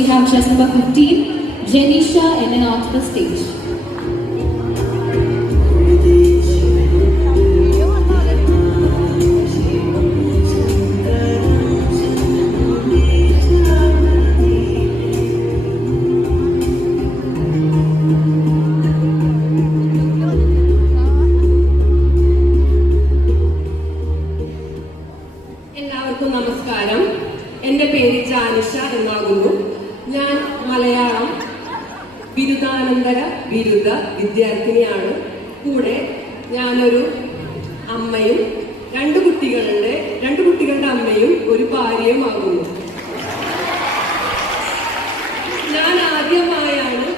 we have chess number 15, Jenisha and onto the stage. എല്ലാവർക്കും നമസ്കാരം എന്റെ പേര് ജാനിഷ എന്നാകുന്നു ഞാൻ മലയാളം ബിരുദാനന്തര ബിരുദ വിദ്യാർത്ഥിനിയാണ്. കൂടെ ഞാനൊരു അമ്മയും രണ്ട് കുട്ടികളുടെ രണ്ട് കുട്ടികളുടെ അമ്മയും ഒരു ഭാര്യയുമാകുന്നു ഞാൻ ആദ്യമായാണ്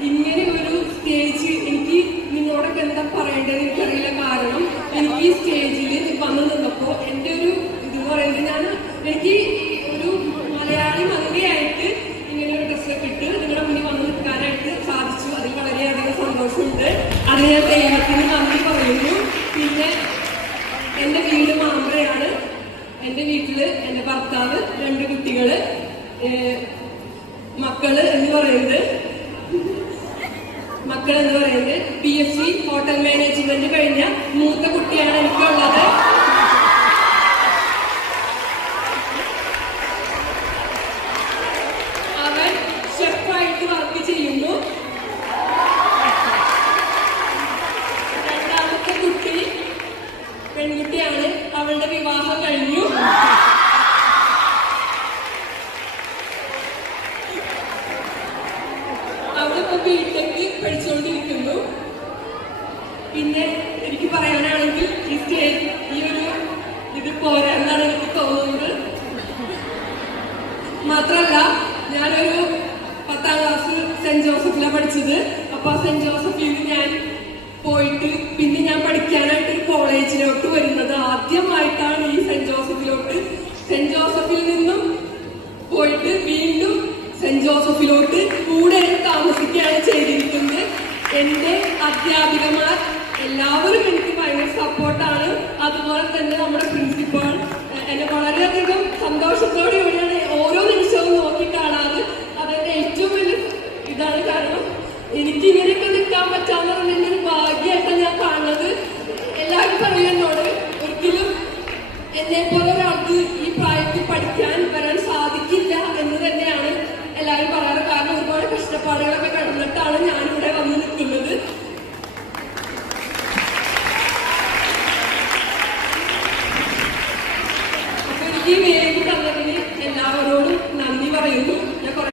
ഇങ്ങനെ ഒരു സ്റ്റേജ് എനിക്ക് നിങ്ങളോടൊക്കെ എന്താ പറയേണ്ടത് എനിക്കറിയില്ല കാരണം എനിക്ക് ഈ സ്റ്റേജിൽ വന്നു നിന്നപ്പോ എന്റെ ഒരു ഇത് പറയുന്നത് ഞാൻ എനിക്ക് ഒരു മലയാളി മന്ത്രിയായിട്ട് ഡ്രസ്സൊക്കെ നിങ്ങളുടെ മുന്നിൽ വന്ന് നിൽക്കാനായിട്ട് സാധിച്ചു. അതിൽ വളരെയധികം സന്തോഷമുണ്ട്. അതിന് ഞാൻ ദൈവത്തിന് നന്ദി പറയുന്നു. പിന്നെ എന്റെ വീട് മാമ്പ്രയാണ് എന്റെ വീട്ടിൽ എന്റെ ഭർത്താവ് രണ്ട് കുട്ടികൾ മക്കൾ എന്ന് പറയുന്നത്. മക്കൾ എന്ന് പറയുന്നത്. P S C hotel management കഴിഞ്ഞ മൂത്ത കുട്ടിയാണ് എനിക്കുള്ളത്. അവളുടെ വിവാഹം കഴിഞ്ഞു. അവളിപ്പോ വീട്ടിലേക്ക് പഠിച്ചുകൊണ്ടിരിക്കുന്നു പിന്നെ എനിക്ക് പറയാനാണെങ്കിൽ ഈ സ്റ്റേജ് ഈ ഒരു ഇത് പോരാന്നാണ് എനിക്ക് തോന്നുന്നത്. മാത്രല്ല ഞാനൊരു പത്താം ക്ലാസ് സെന്റ് ജോസഫിലാണ് പഠിച്ചത്. അപ്പൊ സെന്റ് ജോസഫിൽ ഞാൻ പോയിട്ട് പിന്നെ ഞാൻ പഠിക്കാനായിട്ട് ഒരു കോളേജിലോട്ട് വരുന്നത് ആദ്യമായിട്ടാണ് ഈ സെന്റ് ജോസഫിലോട്ട്. സെന്റ് ജോസഫിൽ നിന്നും പോയിട്ട് വീണ്ടും സെന്റ് ജോസഫിലോട്ട് കൂടെ താമസിക്കുകയാണ് ചെയ്തിരിക്കുന്നത്. എന്റെ അധ്യാപികമാർ എല്ലാവരും എനിക്ക് ഭയങ്കര സപ്പോർട്ടാണ്. അതുപോലെ തന്നെ നമ്മുടെ പ്രിൻസിപ്പൾ എന്നെ വളരെയധികം സന്തോഷത്തോടെയാണ് ഓരോ നിമിഷവും നോക്കി കാണാറ്. അതെന്റെ ഏറ്റവും വലിയ ഇതാണ് കാരണം എനിക്ക് ഇങ്ങനെയൊക്കെ നിൽക്കാൻ പറ്റാന്നുള്ള ഒരു ഭാഗ്യമായിട്ടാണ് ഞാൻ കാണുന്നത്. എല്ലാവരും പറയും എന്നോട് ഒരിക്കലും എന്നെ പോലെ ഒരാൾക്ക് ഈ പ്രായത്തിൽ പഠിക്കാൻ വരാൻ സാധിക്കില്ല എന്ന് തന്നെയാണ് എല്ലാവരും പറയാറ്. കാരണം ഒരുപാട് കഷ്ടപ്പാടുകളൊക്കെ കടന്നിട്ടാണ് ഞാനിവിടെ വന്ന് നിൽക്കുന്നത്. എനിക്ക് വേദി തന്നതിന് എല്ലാവരോടും നന്ദി പറയുന്നു.